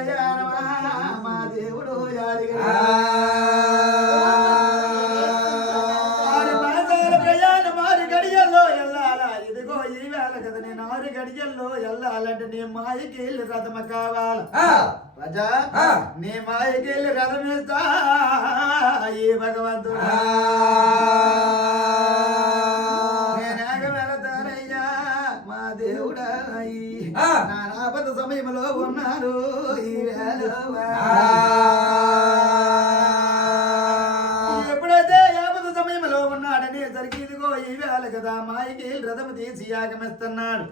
ప్రయాణమా మా దేవుడు ప్రయాణం 6 గడియల్లో ఎల్లాలా ఇదిగో ఈ వేళ కదా నేను 6 గడియల్లో ఎల్లాలంటే నీ మాయకెళ్ళి రథమ కావాల ప్రజా నీ మాయకెళ్ళి రథం వేస్తా ఈ భగవంతుడు వెళతానయ్యా మా దేవుడా నా ఆపద సమయంలో ఉన్నారు ఈ వేళ ఎప్పుడైతే ఆపద సమయంలో ఉన్నాడనేసరికి ఇదిగో ఈ వేళ కదా మాయకి రథం తీసి యాగమిస్తున్నాడు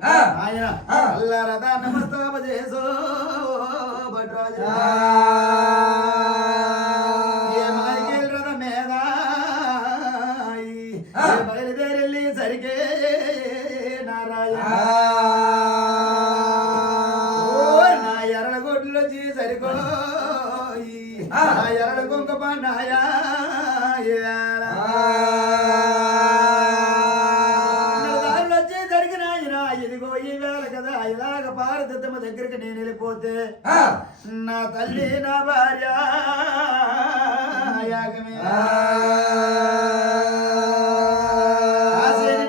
ఆయన అల్లా రథ నమస్తాప చేసో భట్రాజు మాయకి రథం మీద బయలుదేరి సరిగే నారాయణ నా ఎరడ గొడ్లు వచ్చి సరికో నా ఎరడ కుంకుమ నాయా వచ్చి జరిగిన ఇదిగో ఈ వేళ కదా ఇలాగ భారతమ్మ దగ్గరికి నేను వెళ్ళిపోతే నా తల్లి నా భార్య యాగమే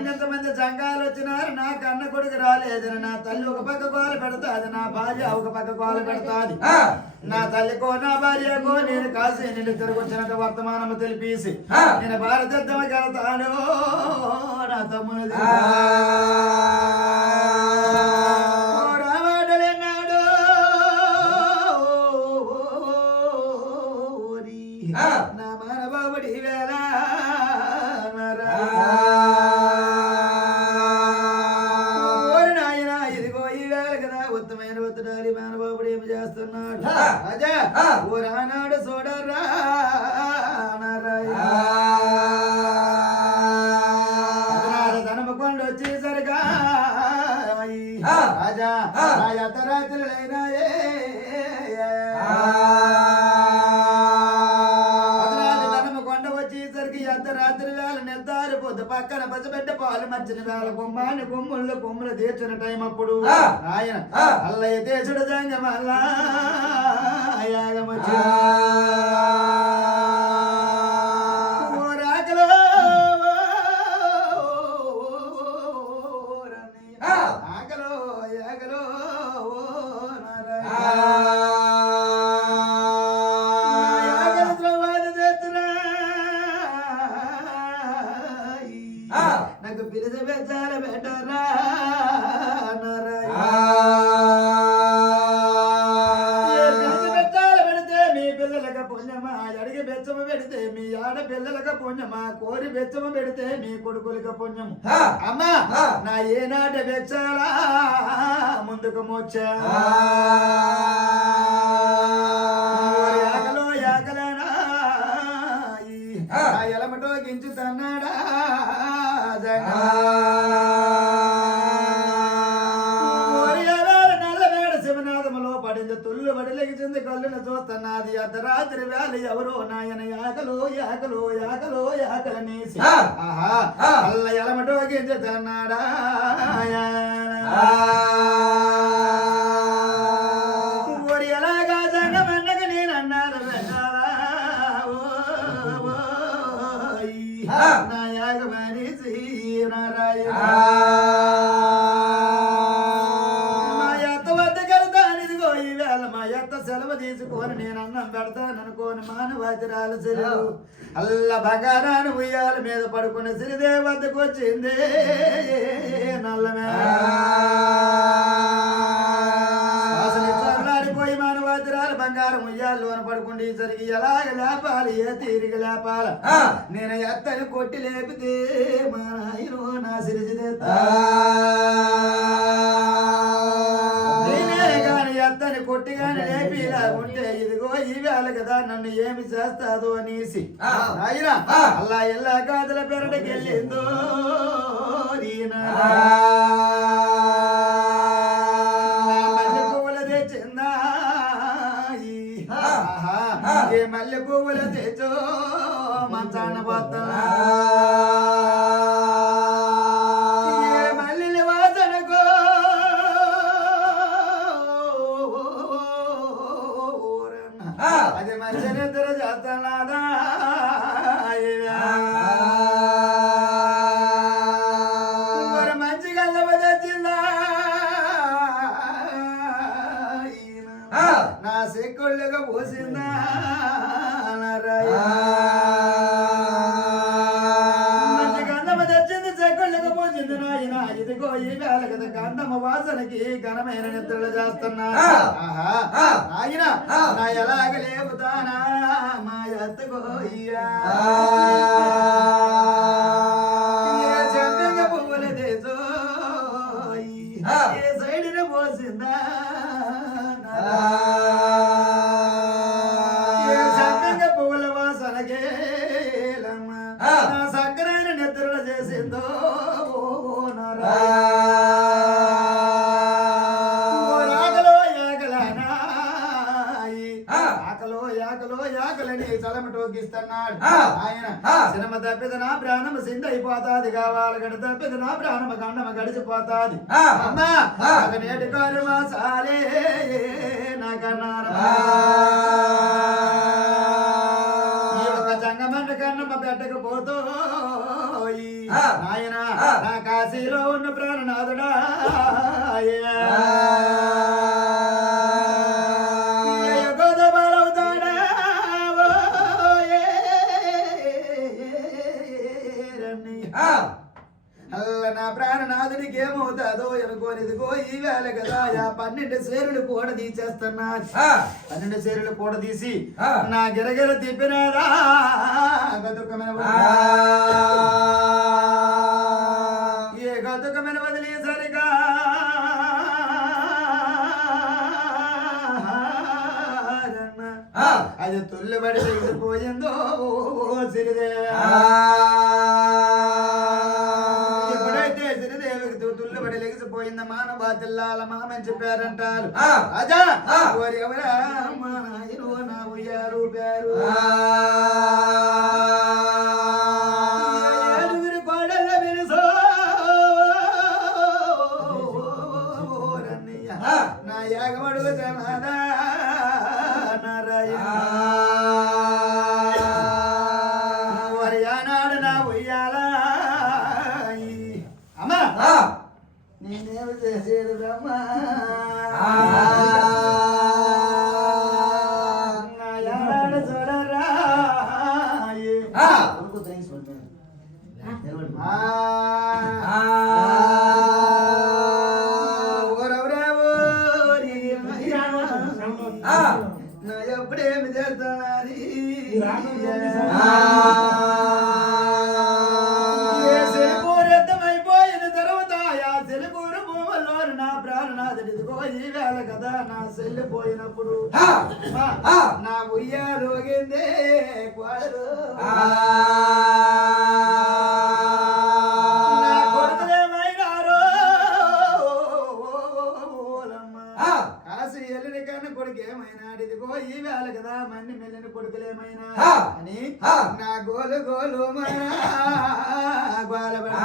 ఎంతమంది సంఘాలు వచ్చినారు నా కన్న కొడుకు రాలేదని నా తల్లి ఒక పక్క గోల పెడతాది నా భార్య ఒక పక్క గోల పెడతాది నా తల్లికో నా భార్యకో నేను కాసి నేను తిరిగొచ్చినట్టు వర్తమానము తెలిపేసి నేను భారతదేశంకి వెళ్తాను నా తమ్ముడు రావాడలేనాడు నా మానబాబుడి వేళ ఉత్తరాలి మానబాబుడు ఏమి చేస్తున్నాడు అజా ఊరానాడు చూడరా ధనము కొండ వచ్చేసరిగా రాజా అర్ధరాత్రులు లేనాయే అర్ధరాత్రి వేళ నిర్ధారి పొద్దు పక్కన పచ్చబెట్ట పాలు మర్చిన వేళ గుమ్మాన్ని కొమ్ములు తీర్చిన టైం అప్పుడు ఆయన అల్లయ్య దేశుడు జంగమల్లా యాగమచ్చి రాకలో ఆకలో యాగలో నాకు పిలిచి పెంచాలి పెట్టరా పిలిచి పెట్టాలి పెడితే మీ పిల్లలకు పుణ్యమా అడిగి బెచ్చము పెడితే మీ ఆడపిల్లలకు పుణ్యమా కోరి బెచ్చము పెడితే మీ కొడుకులకు పుణ్యము అమ్మా నా ఏనాట బెచ్చాలా ముందుకు మోచ్చా యాగలో యాగలేనా ఎలమటో గించుతన్నాడా నల్లవేడ శివనాథములో పడింది తుల్లు బడిలెగిచింది కళ్ళును చూస్తున్నది అర్ధరాత్రి వేళ ఎవరో నాయన యాకలో యాకలో యాకలో యాకలనేసి ఆహా అల్ల ఎలమటో గించుతన్నాడా ఎలాగా జగమన్నగా నేను అన్నాను నా యాగమని నారాయణ మా అత్త వద్దకు వెళ్తాను ఇదిగో ఈ వేళ మా అత్త సెలవు తీసుకొని నేను అన్నం పెడతాను అనుకోని మానవాతిరాల సెలవు అల్ల బగారాను ఉయ్యాల మీద పడుకున్న శ్రీదేవి వద్దకు వచ్చింది నల్లమే పోయి మానవాతిరాలు బంగారం ఉయ్యాలు అని పడుకుంటే సరికి ఎలాగ లేపాలి ఏ తీరిక లేపాల నేను ఎత్తని కొట్టి లేపితే మా నాయనో నా సిరిజిదే గాని ఎత్తని కొట్టి గాని లేపి ఇలా ఉంటే ఇదిగో ఈ వేళ కదా నన్ను ఏమి చేస్తాదో అనేసి ఆయన అల్లా ఎల్లా గాజుల పెరటికి వెళ్ళిందో మల్లె పువ్వులు తెచ్చో మంచాన పోతా మల్లెల వాసనకో అది మంచి నిద్ర చేస్తున్నాదా మరి మంచి గల్లవ తెచ్చిందా నా సెక్కుళ్ళగా పోసిందా మంచి గంధమ తెచ్చింది సెక్కుళ్ళగా పోసింది నాయన ఇదిగో ఈ వేళ కదా గంధమ వాసనకి ఘనమైన నిద్రలు చేస్తున్నా ఆయన నా ఎలాగ లేపుతానా మా ఎత్తుకోయ్యా చెంపగా పువ్వుల దేశో ఏ సైడున పోసిందా చక్కగా పువ్వుల వాసనకే నా సక్కరైన నిద్రలు చేసిందో టోకిస్తున్నాడు ఆయన సినిమ తప్పిద నా ప్రాణం సింధ అయిపోతాది కావాలి గడ తప్పిద నా ప్రాణం గండమ గడిచిపోతాది అమ్మా నేటి కారు మాసాలే నాకన్నారు ఈ ఒక జంగమంట కన్నమ్మ పెట్టకపోతో ఆయన నా కాశీలో ఉన్న ప్రాణనాథుడా నా ప్రాణనాథుడికి ఏమవుతాదో అనుకోనిదిగో ఈ వేళ కదా 12 సేరులు కూడా తీసేస్తున్నా 12 సేరులు కూడా తీసి నా గిరగిర తిప్పినారా ఏ గతుకమైన వదిలేసరిగా అది తుల్లిబడి తెగిపోయిందో సిరిదే పోయింద మానవాతిల్లాల మామని చెప్పారంటారు అజా ఎవరా మా నాయన నా ఉయ్యారు పేరు ఏడుగురి కోడళ్ళ వినుసో నా యాగమడుగు నాదా నారాయణ వారి ఆనాడు నా ఉయ్యాల అమ్మా నేనేమి చేసేది బ్రహ్మ చూడరా నా ఎప్పుడేమి చేస్తానది ఈ వేళ కదా నా సెల్లిపోయినప్పుడు నా ఉయ్యాలోగిందే నా కొడుకులేమైనారో కాశీ ఎల్లిని కన్నా కొడుకు ఏమైనాడు ఇదిగో ఈ వేళ కదా మన్ని మెల్లిన కొడుకులేమైనా అని నా గోలు గోలు గోలబడి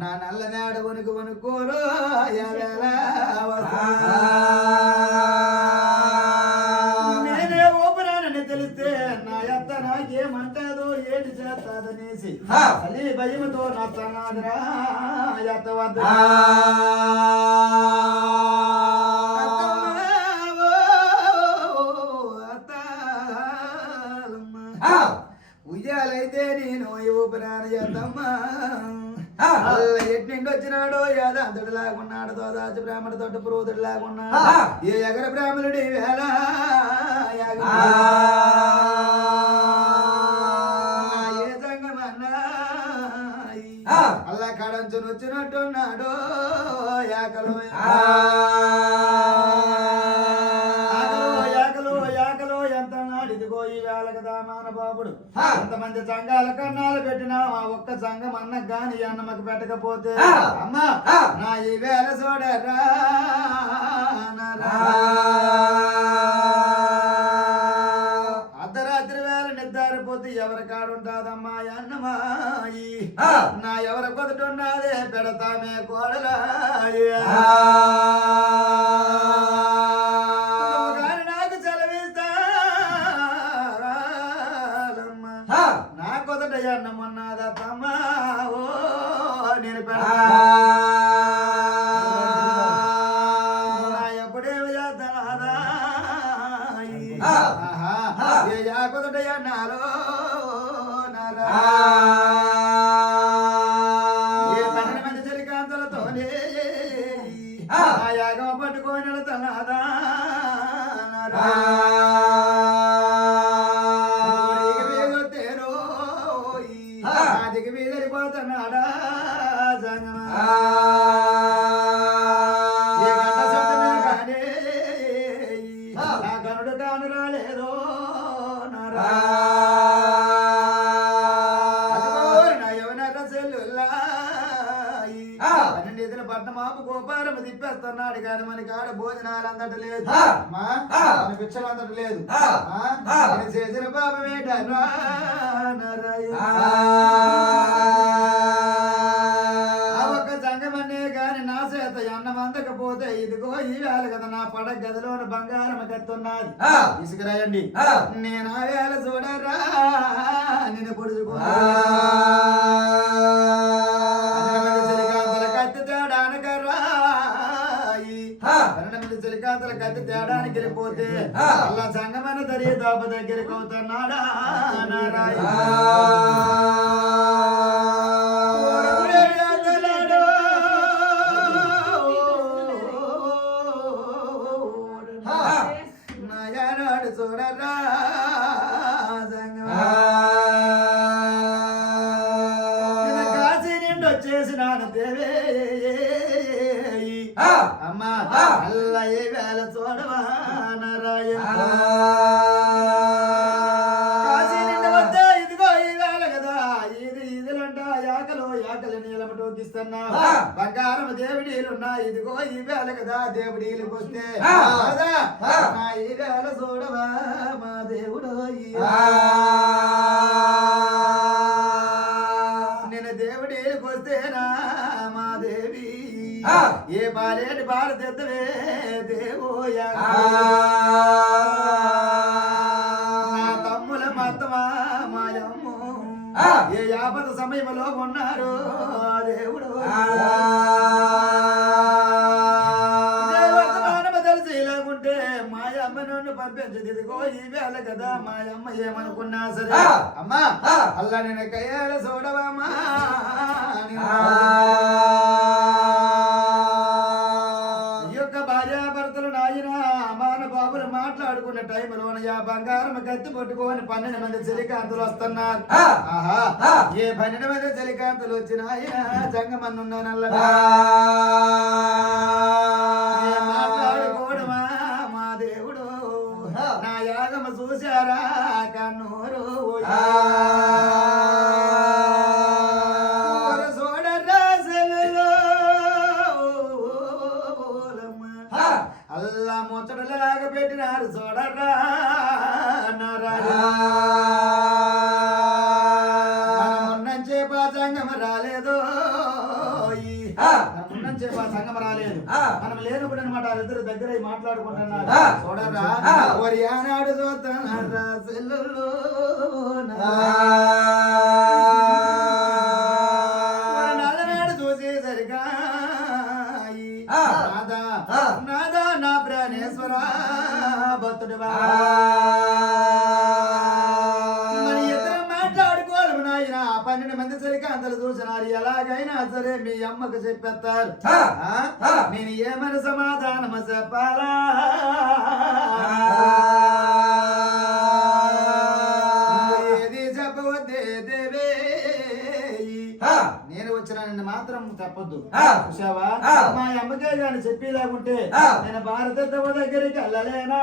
నా నల్ల నాడ వణుకు వణుకోరు నేనే ఓపెనానని తెలిస్తే నా ఎత్త నాకేమంటాదో ఏటి చేస్తాదనేసి అలీ భయముతో నా తనాదిరా ఎత్త వద్ద ఉయ్యాలైతే నేను ఊపిరాన చేద్దమ్మా ఎట్నిండి వచ్చినాడో యాదాంతుడు లాగున్నాడు తోదాచి బ్రాహ్మణ తోట పురోధుడు లాగున్నాడు ఏ ఎగర బ్రాహ్మణుడి వేళ ఏ సంగమన్నా అల్లా కడంచును వచ్చినట్టున్నాడో యాకలో ఇదిగో ఈ వేళ కదా మానబాబుడు కొంతమంది సంఘాల కన్నాలు పెట్టినా ఆ ఒక్క సంఘం అన్నకు గాని అన్నమ్మకు పెట్టకపోతే అమ్మా నా ఈ వేళ చూడరా ఎవరి కాడుంటాదమ్మా అన్నమాయి నా ఎవరి కొదటున్నదే పెడతామే కోడలాయి నాకు చలవిస్తా నా కొదట అన్నమన్నదమ్మా ఓ నేను పెడతా ఎప్పుడేమి చేస్తానా కొదటయ్యా నాలో ఏ 12 మంది చలికాంతలతోనే ఆ యాగం పట్టుకొని వెళుతున్నాదా దిగి మీద వెళ్ళిపోతున్నాడా నా గనుడు కాను రాలేదో పట్నమాపు గోపారం తిప్పేస్తున్నాడు కానీ మనకి ఆడ భోజనాలు అందట లేదు మన పిచ్చలు అందట లేదు చేసిన పాపమేటరా ఒక్క సంగమనే గాని నా చేత అన్నం అందకపోతే ఇదిగో ఈ వేళ కదా నా పడగ గదిలోని బంగారం కత్తున్నది తీసుకురాయండి నేను ఆ వేళ చూడరా నేను పొడుచుకో చలికాంతల కత్తి తేడానికి వెళ్ళిపోతే అలా సంగమన దరి దాప దగ్గరికి అవుతున్నాడా నాయనాడు చూడరా కాశీ నిండి వచ్చేసినాను దేవే అమ్మా అల్ల ఏ వేళ చూడవా నారాయణ కాశీ నిండి వద్దా ఇదిగో ఈ వేళ కదా ఇదిలంట యాకలు నీలమ టోకిస్తున్నా బంగారం దేవుడీలున్నా ఇదిగో ఈ వేళ కదా దేవుడీలకు వస్తే నా ఈ వేళ చూడవా మా దేవుడు నేను దేవుడీలకు వస్తేనా మా దేవి ఏ బాలేటి భారతవే దేవోయా నా తమ్ముల మత్తమా మాయమ్ము ఏ యాపద సమయంలో ఉన్నారు దేవుడు తెలిసి లేకుంటే మాయమ్మ నన్ను పంపించదు ఇదిగో ఈ వేళ కదా మాయమ్మ ఏమనుకున్నా సరే అమ్మా అల్లా నేను కయ్యాల చూడవమ్మా మాట్లాడుకున్న టైంలోన బంగారం కత్తి పట్టుకొని 12 మంది చలికాంతులు వస్తున్నారు ఏ 12 మంది చలికాంతులు వచ్చినాయా జంగమన్ను నల్లగా మాట్లాడుకోవడమా మా దేవుడు నా యాగమ చూశారా కన్నూరు అల్లా ముచ్చటలాగా పెట్టినారు చూడరా ఉన్నంచేప సంగమ రాలేదు ఉన్నంచేప సంగమ రాలేదు మనం లేనప్పుడు అనమాట వాళ్ళిద్దరు దగ్గర మాట్లాడుకుంటున్నారు చూడరా ఓరి ఆనాడు చూస్తున్నారా సెల్లు నాదనాడు చూసేసరిగా నాదా నా ప్రాణేశ్వర భక్తుడు మరి ఇద్దరు మాట్లాడుకోవాలి నాయన 12 మంది చలికాంతలు చూసినారు ఎలాగైనా సరే మీ అమ్మకు చెప్పేస్తారు నేను ఏమని సమాధానం చెప్పాలా ఏది చెప్పవద్దే దేవే నేను వచ్చిన మాత్రం తప్పొద్దు చూసావా మా అమ్మకే కానీ చెప్పేలాగుంటే నేను భారతదేశ దగ్గరికి వెళ్ళలేనా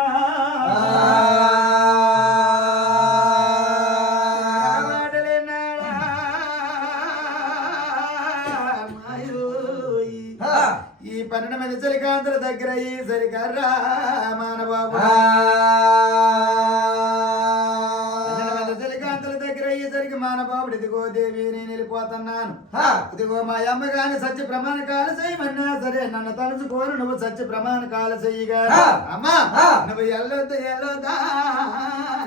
ఈ 12 మంది చలికాంతుల దగ్గర ఈ సరికర్రా మానబాబు 12 మంది చలికాంతుల దగ్గర పోతున్నాను ఇదిగో మా అమ్మ గాని సత్య ప్రమాణకాలు చేయమన్నా సరే నన్ను తలుచుకోరు నువ్వు సత్య ప్రమాణకాలు చెయ్యగా అమ్మా నువ్వు ఎల్లొద్దా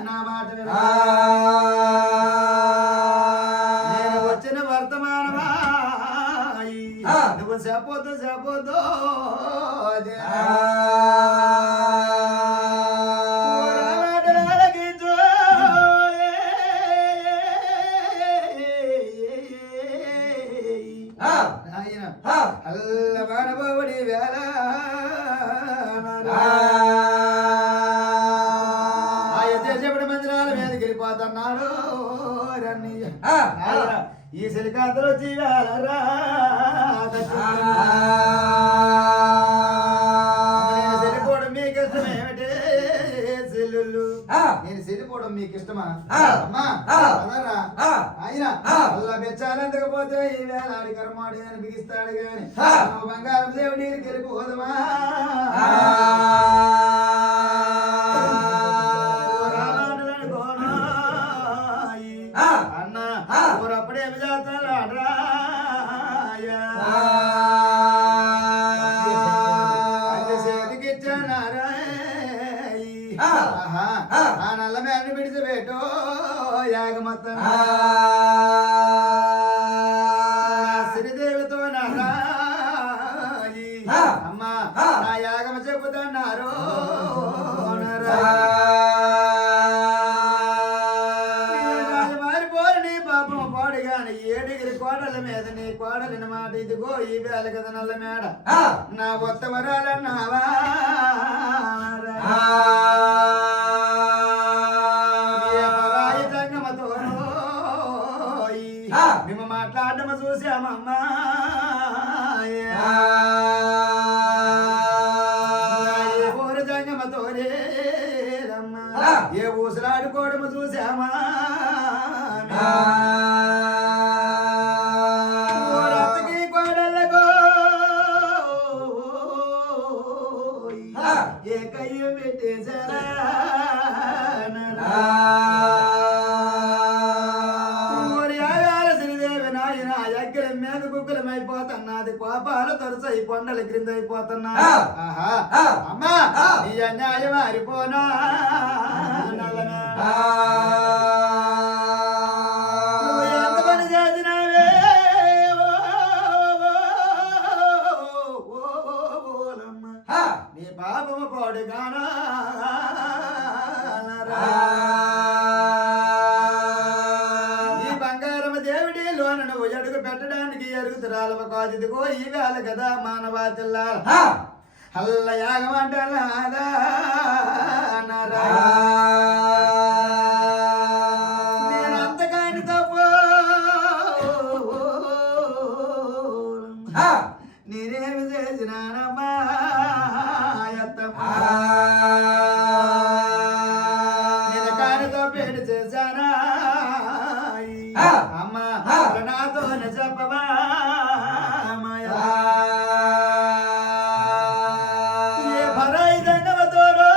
నా మాట నేను వచ్చిన వర్తమానమా నువ్వు చెప్పొద్దు అదే అల్లబడబడి వేళ చెప్పిన మందిరాల మీదకి వెళ్ళిపోతున్నాడు ఈ సిలికాంతలో జీవాలరా చెల్లిపోవడం మీకు ఇష్టమేమిటి చెల్లుళ్ళు నేను చెల్లిపోవడం మీకు ఇష్టమా అమ్మా ఆయన అల్లా బెచ్చాలంతకపోతే ఈ వేళ ఆడి కర్మాడు అని బిగిస్తాడు గాని బంగారం దేవుడి వెళ్ళిపోదమా అన్న అప్పుడేమి చేస్తాడు చేతికిచ్చానారా ఆ నల్ల మేడని విడిచిపెట్టు యాగమత్తం శ్రీదేవితో నారాయి అమ్మా నా యాగమ చెబుతున్నారు మారిపోని పాపం పాడుగాని ఏడుగిరి కోడల మీద నీ కోడలిన మాట ఇదిగో ఈ వేళ కదా నల్ల మేడ నా కొత్త వరాలన్నావా మేము మాట్లాడటం చూసామమ్మా ఊరు జంగమతోనే ఏ ఊసలాడుకోవడము చూసామా రత్తకి కోడళ్ళకో ఏ కయ్య పెట్టేశారా కుక్కలమైపోతున్నది కోపాలు తరుసై కొండల క్రింద అయిపోతున్నా అమ్మా నీ అన్యాయం మారిపోనా ఎంత పని చేసినావే నీ పాపము పాడుగానా నువ్వు అడుగు పెట్టడానికి ఎరుగుతురాలవ కాదు ఇదిగో ఈ వేళ కదా మానవా తెల్లాల అల్ల యాగమంటలాదా నేనంతకాని తప్పు నేనేమి చేసినానమ్మా నేను కానితో పేరు చేశానా అమ్మా నాతో చెప్పవా ఏ భరాయి దండవతోడో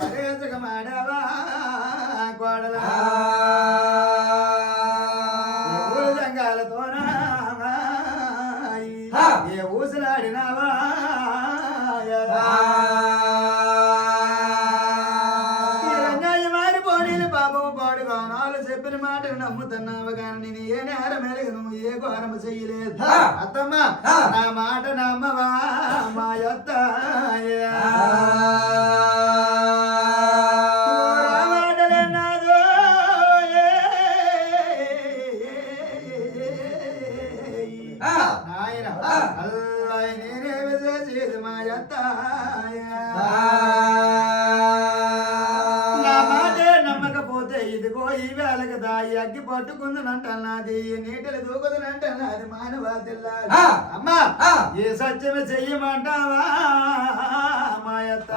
పరేసక మాడవా కోడలా ఊరు జంగాలతోనా ఏ ఊసలాడినావా చెప్పిన మాటలు నమ్ముతున్నావు కానీ నేను ఏ నేరం ఎరగను ఏ ఘోరము చెయ్యలేదు అత్తమ్మా నా మాట నమ్మవా మా యొత్త మాటలన్నాదో ఆయన అల్లా నేనేమి చేసేది మా యొత్త ఇదిగో ఈ వేళ కదా ఈ అగ్గి పట్టుకుందనంటన్నది ఈ నీటిని దూకుదనంటన్నది మానవా తెల్లాలి అమ్మా ఏ సత్యమే చెయ్యమంటావా మాయత్త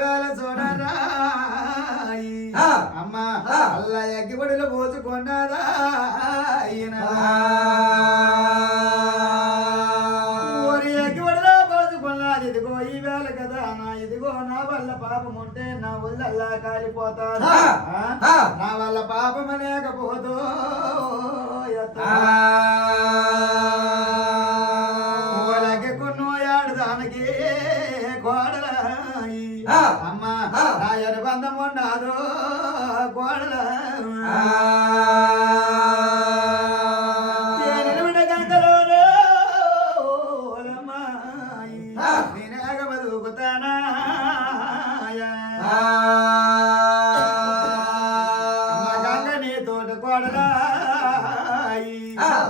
వేళ చూడరా అమ్మా అల్లా అగ్గిపొడిలో పోసుకున్నదా ఈయన ఇదిగో ఈ వేళ కదా నా ఇదిగో నా వల్ల పాపం ఉంటే నా ఊళ్ళల్లా కాలిపోతాను నా వల్ల పాపం లేకపోదు కొన్నో ఆడదానికి కోడల అమ్మ నా అనుబంధం ఉన్నాదు కోడల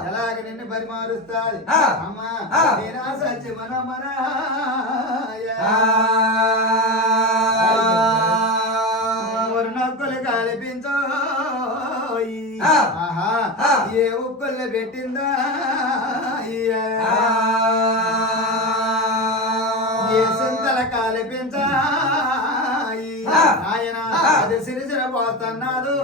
ఎలాగ నిన్ను పరిమారుస్తాది అమ్మా నేనా సత్య మన మన నొక్కులు కలిపించో ఆహా ఏ ఉక్కులు పెట్టిందా ఏ సంతల కలిపించా ఆయన అది సిరిసిర పోతున్నాడు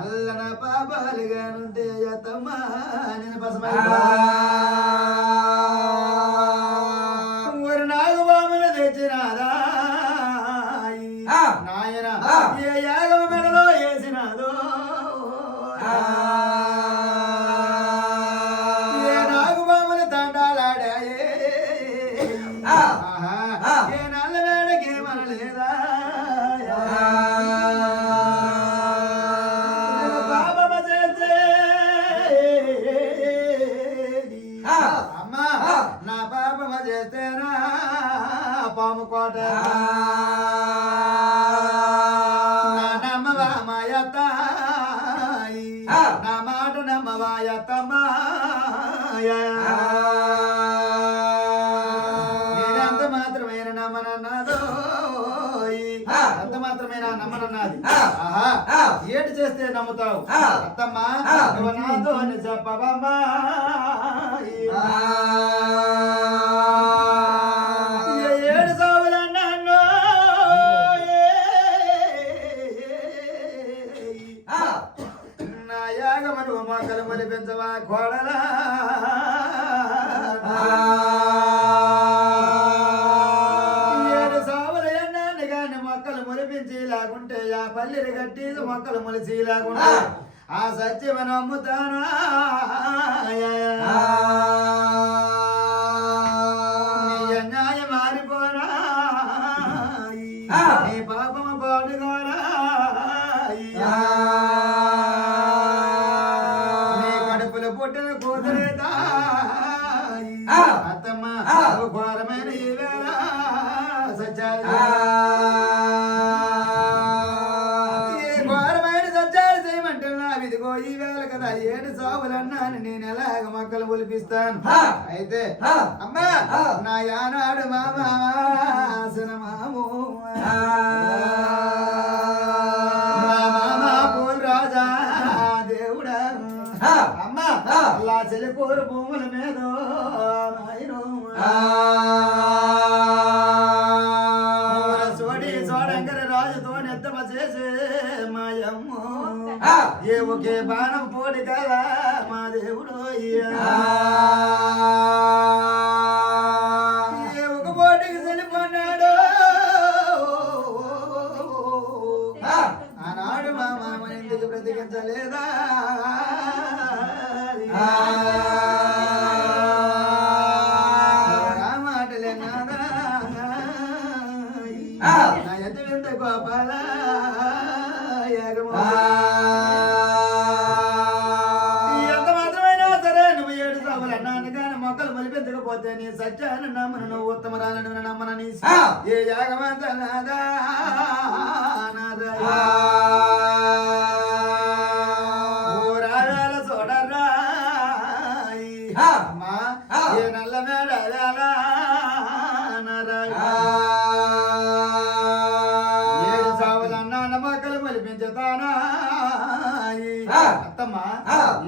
అల్లన పాపాలుగానుంటే అత్తమ్మా నేను పసమై నాగబాములు తెచ్చినాదా నాయన ఏ యాగమ మెడలో వేసినాదో ఏ నాగబాములు తండాలాడాయే ఏ నల్ల వేడకేమనలేదా అమ్మా నా పాపమ చేస్తేనా పాము కోట నా నమ్మవా మాయత్త నా మాట నమ్మవాయత్తమ్మా నేనంత మాత్రమైన నమ్మనన్నాదో అంత మాత్రమేనా నమ్మనన్నది ఏడు చేస్తే నమ్ముతావు అత్తమ్మా నాతో అని చెప్పవమ్మా ఏడు సావులన్నాను నా యాగమను మొక్కలు మొలిపించవా కోడలా మొక్కలు మొలిపించి లాగుంటే ఆ పల్లెలు కట్టి మొక్కలు మొలిచి లాగుంటే ఆ సత్యమను అమ్ముతానా నీ అన్యాయం మారిపోనా నీ పాపము పాడుకోనా నీ కడుపులో పుట్టిన కూతురేదా అత్తమ్మ ఘోరమైన ఈ వేళ సత్యాలు ఇదిగో ఈ వేళ కదా ఏడు సావులన్నాను నేను ఎలాగ మొక్కలు ఒలిపిస్తాను అయితే అమ్మా నా యానాడు మామాసన మాము మామా పోల్ రాజా దేవుడా అమ్మా అల్లా చెలిపోరు భూముల మీద సోడి సోడంకర రాజుతో నెత్తమ చేసే మాయమ్మ ఏ ఒకే బాణం పోటీ కదా మా దేవుడు ఏ ఒక పోటీకి చనిపోన్నాడు ఆనాడు మా మామ ఎందుకు బ్రతికించలేదా మాటలే నాదా నా ఎత్త వింత గోపాల మొక్కలు మొలిపించకపోతే నీ సత్యాన్ని నమ్మను నువ్వు ఉత్తమరాలను నమ్మనని ఏ యాగమంత నాదా ఊరావేళ చూడరా అమ్మా ఏ నల్ల మేడ వేళ ఏడు సావులన్నా మొక్కలు మొలిపించుతానా అత్తమ్మా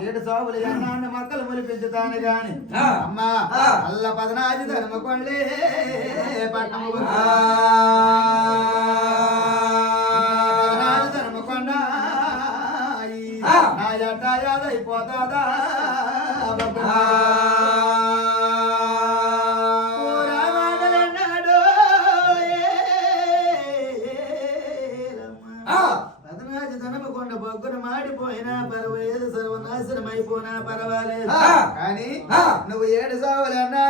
ఏడు సావులు అన్నాన్ని మొక్కలు మొలిపించుతాను గాని అమ్మా అల్ల పదనాది ధర్మకొండే పట్టణము పదనాది ధర్మకొండ నా అట్టాయాదైపోతాదా కొండ బొగ్గును మాడిపోయినా పర్వాలేదు సర్వనాశనం అయిపోయినా పర్వాలేదు కానీ నువ్వు 7 సావులన్నా